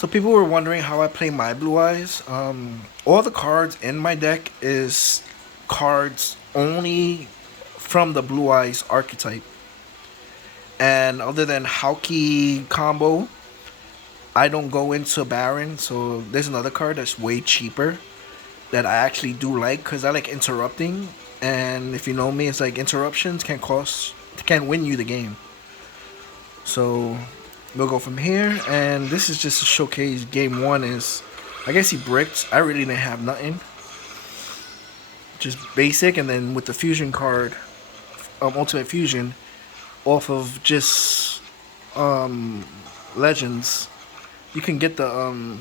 So people were wondering how I play my Blue Eyes. All the cards in my deck is cards only from the Blue Eyes archetype. And other than Hauki combo, I don't go into Baron. So there's another card that's way cheaper that I actually do like because I like interrupting. And if you know me, it's like interruptions can win you the game. So we'll go from here, and this is just a showcase. Game one is, I guess he bricked. I really didn't have nothing, just basic, and then with the fusion card, Ultimate Fusion, off of just legends, you can get the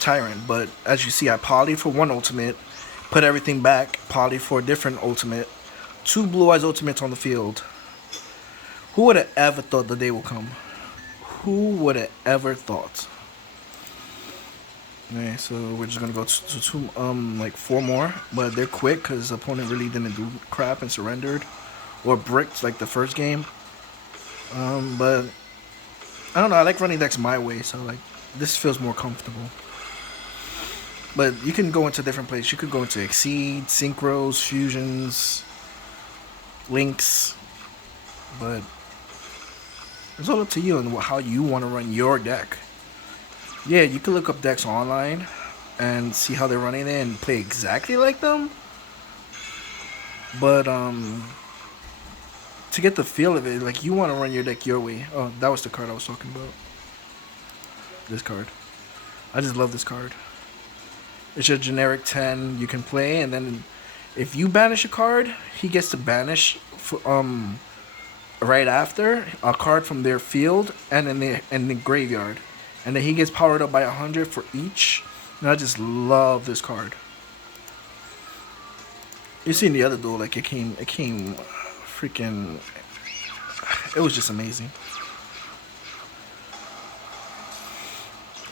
Tyrant. But as you see, I poly for one ultimate, put everything back, poly for a different ultimate, two Blue Eyes ultimates on the field. Who would have ever thought the day will come? Who would have ever thought? Okay, so we're just gonna go to two, like four more, but they're quick because the opponent really didn't do crap and surrendered, or bricked like the first game. But I don't know. I like running decks my way, so like this feels more comfortable. But you can go into different places. You could go into Exceed, Synchros, Fusions, Links, but it's all up to you and how you want to run your deck. Yeah, you can look up decks online and see how they're running it and play exactly like them. But to get the feel of it, like you want to run your deck your way. Oh, that was the card I was talking about. This card. I just love this card. It's a generic 10 you can play, and then if you banish a card, he gets to banish for, right after a card from their field and in the graveyard, and then he gets powered up by 100 for each. And I just love this card. You seen the other duel, like it came freaking, it was just amazing.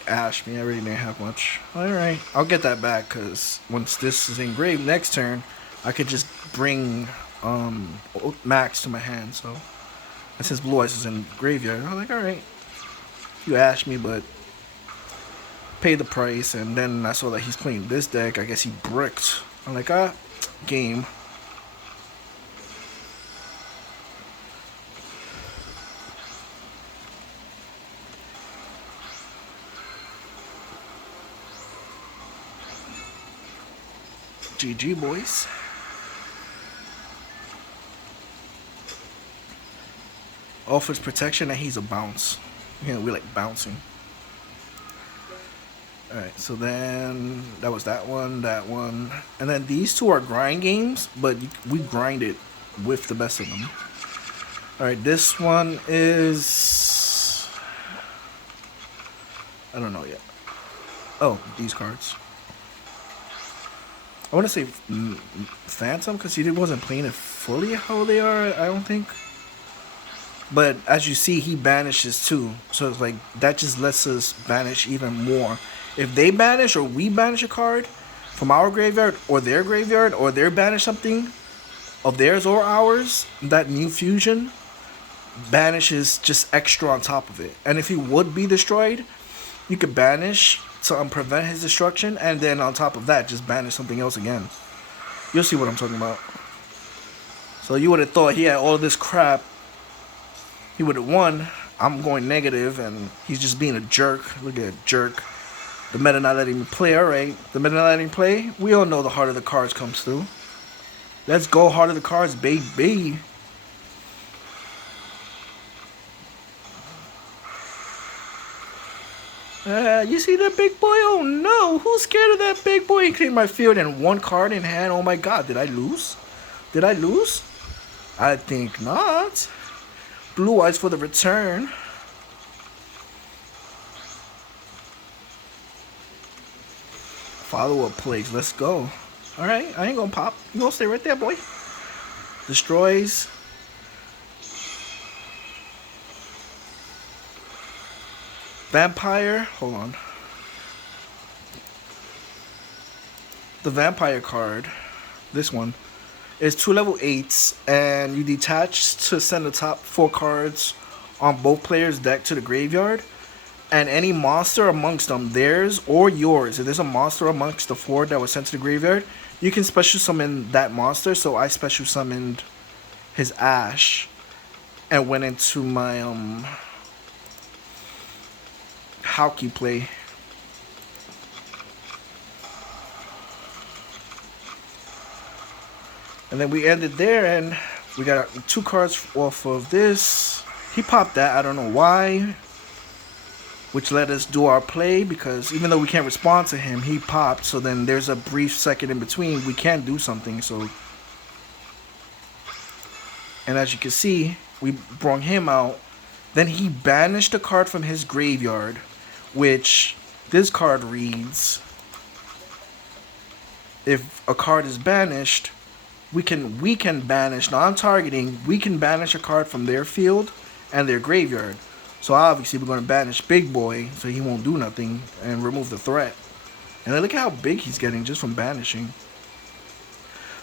Ash me, I really didn't have much. Alright, I'll get that back because once this is engraved next turn, I could just bring Max to my hand. So and since Blue Eyes is in graveyard, I'm like, alright, you asked me, but pay the price. And then I saw that he's playing this deck. I guess he bricked. I'm like, game. GG, boys. Offers protection and he's a bounce. You know, we like bouncing. Alright, so then that was that one. And then these two are grind games, but we grind it with the best of them. Alright, this one is, I don't know yet. Oh, these cards. I want to say Phantom because he wasn't playing it fully how they are, I don't think. But as you see, he banishes too. So it's like that just lets us banish even more. If they banish or we banish a card from our graveyard or their graveyard, or they banish something of theirs or ours, that new fusion banishes just extra on top of it. And if he would be destroyed, you could banish to prevent his destruction, and then on top of that, just banish something else again. You'll see what I'm talking about. So you would have thought he had all this crap, he would have won. I'm going negative, and he's just being a jerk. Look at that jerk. The meta not letting me play. Alright, the meta not letting me play. We all know the heart of the cards comes through. Let's go, heart of the cards, baby. You see that big boy? Oh no, who's scared of that big boy? He cleared my field and one card in hand. Oh my god, did I lose? Did I lose? I think not. Blue Eyes for the return. Follow-up plays, let's go. Alright, I ain't gonna pop. You gonna stay right there, boy. Destroys. Vampire, hold on. The Vampire card, this one, is 2 level 8s, and you detach to send the top 4 cards on both players' deck to the graveyard. and any monster amongst them, theirs or yours, if there's a monster amongst the 4 that was sent to the graveyard, you can special summon that monster. So I special summoned his Ash and went into my Hauki play. And then we ended there, and we got 2 cards off of this. He popped that, I don't know why, which let us do our play, because even though we can't respond to him, he popped. So then there's a brief second in between. We can do something. So, and as you can see, we brought him out. Then he banished a card from his graveyard, which this card reads: if a card is banished, we can banish, non-targeting, we can banish a card from their field and their graveyard. So obviously we're going to banish Big Boy so he won't do nothing and remove the threat. And then look at how big he's getting just from banishing.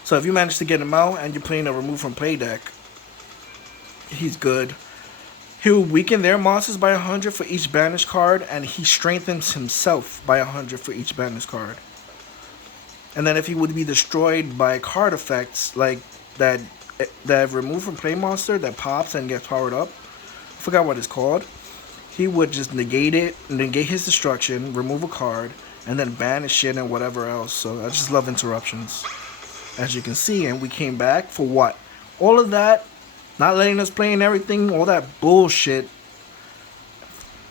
So if you manage to get him out and you're playing a remove from play deck, he's good. He'll weaken their monsters by 100 for each banished card, and he strengthens himself by 100 for each banished card. And then if he would be destroyed by card effects like that remove from play monster that pops and gets powered up, I forgot what it's called, he would just negate his destruction, remove a card, and then banish it and whatever else. So I just love interruptions, as you can see. And we came back for what? All of that, not letting us play and everything, all that bullshit.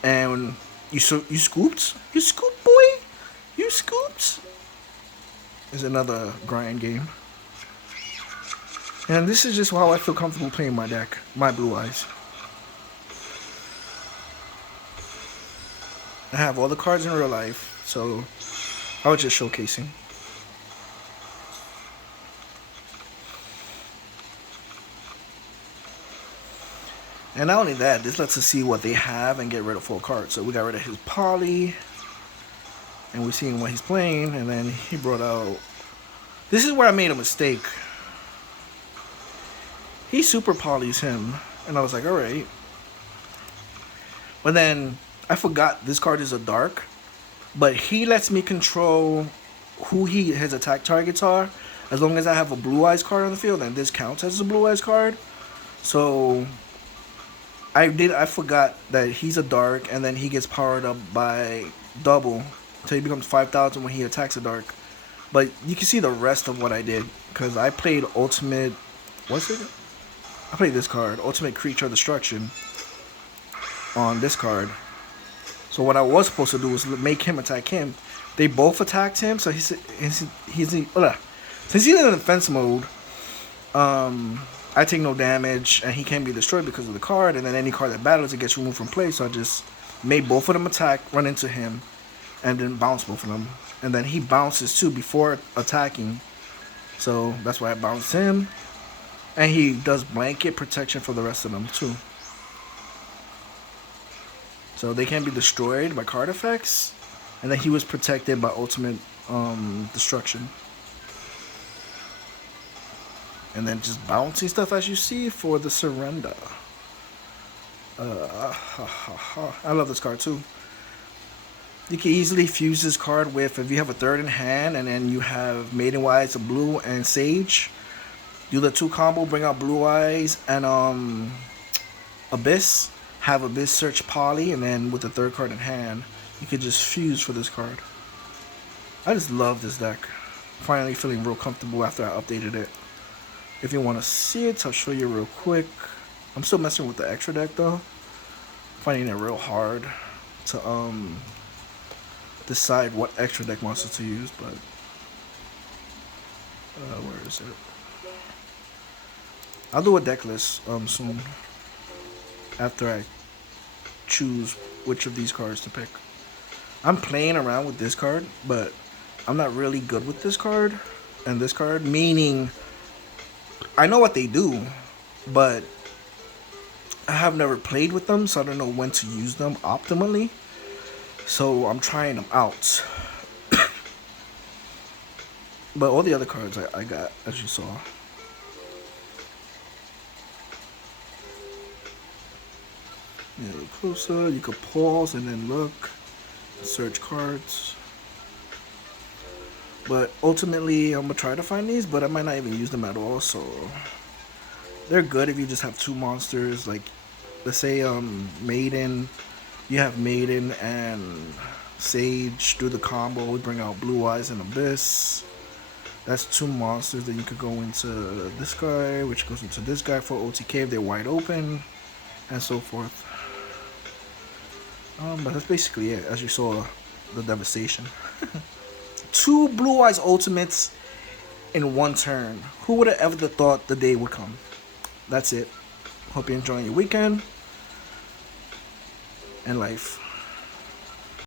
And you scooped? You scooped, boy? You scooped? Is another grind game. And this is just how I feel comfortable playing my deck, my Blue Eyes. I have all the cards in real life, so I was just showcasing. And not only that, this lets us see what they have and get rid of 4 cards. So we got rid of his Poly, and we're seeing what he's playing, and then he brought out... This is where I made a mistake. He super polys him, and I was like, alright. But then I forgot this card is a dark, but he lets me control who his attack targets are, as long as I have a Blue Eyes card on the field, and this counts as a Blue Eyes card. So I forgot that he's a dark, and then he gets powered up by double until he becomes 5,000 when he attacks a dark. But you can see the rest of what I did, because I played Ultimate... What's it? I played this card, Ultimate Creature Destruction, on this card. So what I was supposed to do was make him attack him. They both attacked him, so since he's in defense mode, I take no damage, and he can't be destroyed because of the card. And then any card that battles, it gets removed from play. So I just made both of them attack, run into him, and then bounce both of them. And then he bounces too before attacking. So that's why I bounced him. And he does blanket protection for the rest of them too. So they can't be destroyed by card effects. And then he was protected by ultimate destruction. And then just bouncing stuff as you see for the surrender. I love this card too. You can easily fuse this card with, if you have a third in hand and then you have Maiden Wise, a blue, and Sage. Do the 2 combo, bring out Blue Eyes and Abyss. Have Abyss search Poly, and then with the 3rd card in hand, you can just fuse for this card. I just love this deck. Finally feeling real comfortable after I updated it. If you want to see it, I'll show you real quick. I'm still messing with the extra deck though. Finding it real hard to decide what extra deck monster to use, but where is it? I'll do a deck list soon after I choose which of these cards to pick. I'm playing around with this card, but I'm not really good with this card and this card, meaning I know what they do, but I have never played with them, so I don't know when to use them optimally. So I'm trying them out. But all the other cards I got, as you saw. Yeah, look closer. You could pause and then look, search cards. But ultimately, I'm gonna try to find these, but I might not even use them at all. So they're good if you just have two monsters. Like, let's say Maiden, you have Maiden and Sage do the combo. We bring out Blue Eyes and Abyss. That's two monsters that you could go into this guy, which goes into this guy for OTK if they're wide open, and so forth. But that's basically it. As you saw, the devastation. Two Blue Eyes ultimates in one turn. Who would have ever thought the day would come? That's it. Hope you're enjoying your weekend and life.